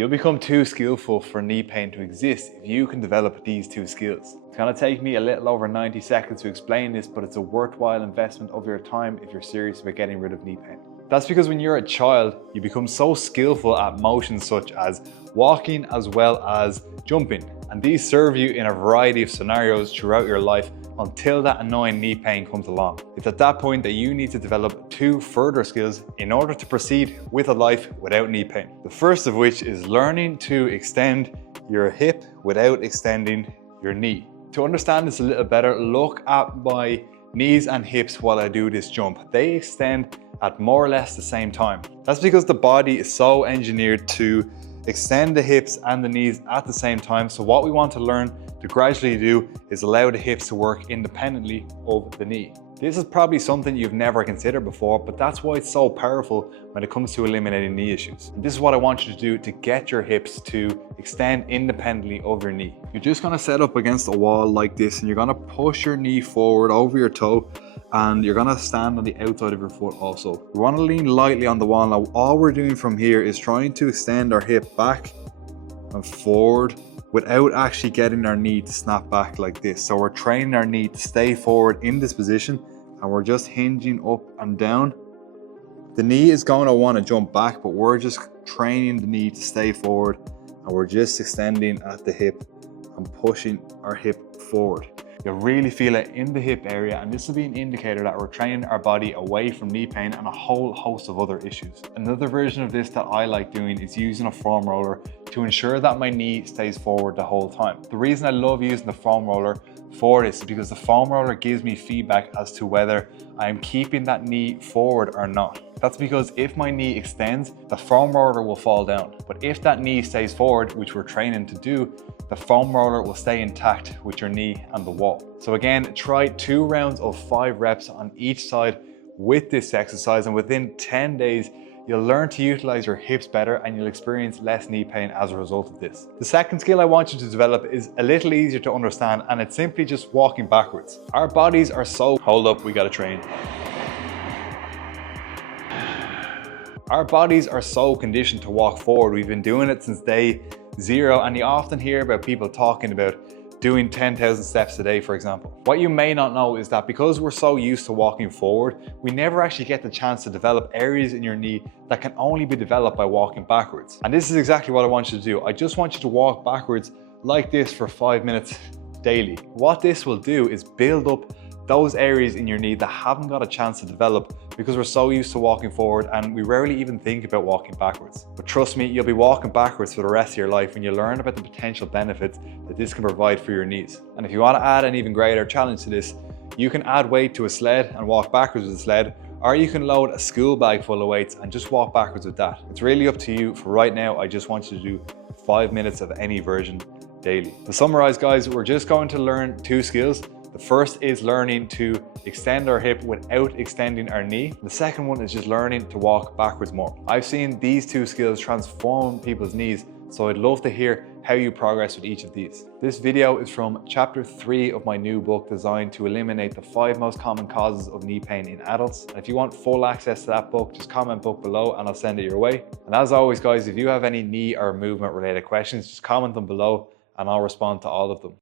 You'll become too skillful for knee pain to exist if you can develop these two skills. It's gonna take me a little over 90 seconds to explain this, but it's a worthwhile investment of your time if you're serious about getting rid of knee pain. That's because when you're a child, you become so skillful at motions such as walking as well as jumping. And these serve you in a variety of scenarios throughout your life until that annoying knee pain comes along. It's at that point that you need to develop two further skills in order to proceed with a life without knee pain. The first of which is learning to extend your hip without extending your knee. To understand this a little better, look at my knees and hips while I do this jump. They extend at more or less the same time. That's because the body is so engineered to extend the hips and the knees at the same time. So what we want to learn to gradually do is allow the hips to work independently of the knee. This is probably something you've never considered before, but that's why it's so powerful when it comes to eliminating knee issues. And this is what I want you to do to get your hips to extend independently of your knee. You're just gonna set up against a wall like this, and you're gonna push your knee forward over your toe, and you're gonna stand on the outside of your foot also. You wanna lean lightly on the wall. Now, all we're doing from here is trying to extend our hip back and forward without actually getting our knee to snap back like this. So we're training our knee to stay forward in this position, and we're just hinging up and down. The knee is going to want to jump back, but we're just training the knee to stay forward, and we're just extending at the hip and pushing our hip forward. You'll really feel it in the hip area, and this will be an indicator that we're training our body away from knee pain and a whole host of other issues. Another version of this that I like doing is using a foam roller to ensure that my knee stays forward the whole time. The reason I love using the foam roller for this is because the foam roller gives me feedback as to whether I'm keeping that knee forward or not. That's because if my knee extends, the foam roller will fall down. But if that knee stays forward, which we're training to do, the foam roller will stay intact with your knee and the wall. So again, try 2 rounds of 5 reps on each side with this exercise, and within 10 days, you'll learn to utilize your hips better and you'll experience less knee pain as a result of this. The second skill I want you to develop is a little easier to understand, and it's simply just walking backwards. Our bodies are so, hold up, we gotta train. Our bodies are so conditioned to walk forward. We've been doing it since day 0, and you often hear about people talking about doing 10,000 steps a day, for example. What you may not know is that because we're so used to walking forward, we never actually get the chance to develop areas in your knee that can only be developed by walking backwards. And this is exactly what I want you to do. I just want you to walk backwards like this for 5 minutes daily. What this will do is build up those areas in your knee that haven't got a chance to develop because we're so used to walking forward, and we rarely even think about walking backwards. But trust me, you'll be walking backwards for the rest of your life when you learn about the potential benefits that this can provide for your knees. And if you want to add an even greater challenge to this, you can add weight to a sled and walk backwards with the sled, or you can load a school bag full of weights and just walk backwards with that. It's really up to you. For right now, I just want you to do 5 minutes of any version daily. To summarize, guys, we're just going to learn 2 skills. The first is learning to extend our hip without extending our knee. The second one is just learning to walk backwards more. I've seen these 2 skills transform people's knees, so I'd love to hear how you progress with each of these. This video is from chapter 3 of my new book designed to eliminate the 5 most common causes of knee pain in adults. And if you want full access to that book, just comment book below and I'll send it your way. And as always, guys, if you have any knee or movement related questions, just comment them below and I'll respond to all of them.